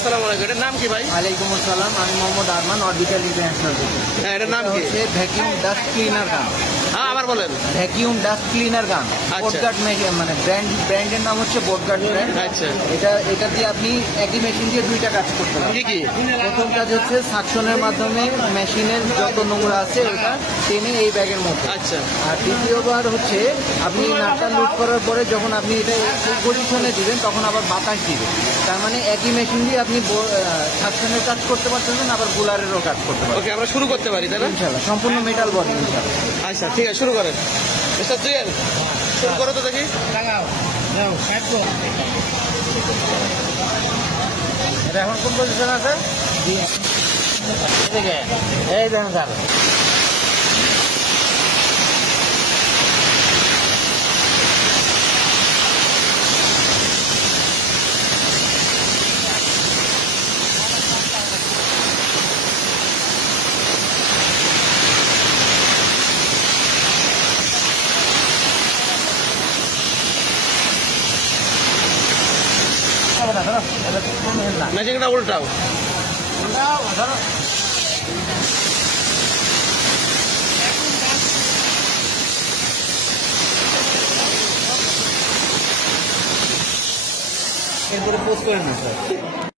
আসসালামু আলাইকুম, এটার নাম কি ভাই? ওয়ালাইকুম আসসালাম, আমি মোহাম্মদ আরমান, অরবিটাল ইন্টারন্যাশনাল থেকে। হ্যাঁ, এটার নাম কি? ভ্যাকিউম ডাস্ট ক্লিনার গান। হ্যাঁ, আবার বলেন। ভ্যাকিউম ডাস্ট ক্লিনার গান, আচ্ছা। বোটগার্ড মানে ব্র্যান্ডের নাম হচ্ছে বোটগার্ড ব্র্যান্ড। আচ্ছা। এটা দিয়ে আপনি একই মেশিন দিয়ে দুইটা কাজ করতে পারেন। কি কি? প্রথম কাজ হচ্ছে সাকশনের মাধ্যমে মেশিনের যত নোংরা আছে ওটা টেনে এই ব্যাগের মধ্যে। আচ্ছা। আর দ্বিতীয়বার হচ্ছে আপনি নাটটা লুট করার পরে যখন আপনি এটা এই পজিশনে দিবেন তখন আবার বাতাস দিবেন। তার মানে একই মেশিন দিয়ে আপনি সাকশনের কাজ করতে পারতেছেন, আবার বুলারেরও কাজ করতে পারবেন। ওকে, আমরা শুরু করতে পারি তাই না? ইনশাআল্লাহ, সম্পূর্ণ মেটাল বডি ইনশাআল্লাহ। আচ্ছা, ঠিক আছে, শুরু করেন। মিস্টার জুয়েল, শুরু করো তো দেখি। এটা এখন কোন পজিশন আছে? এই দেন স্যার। মেশিনটা উল্টাও। এরপরে পোস্ট করেন না স্যার।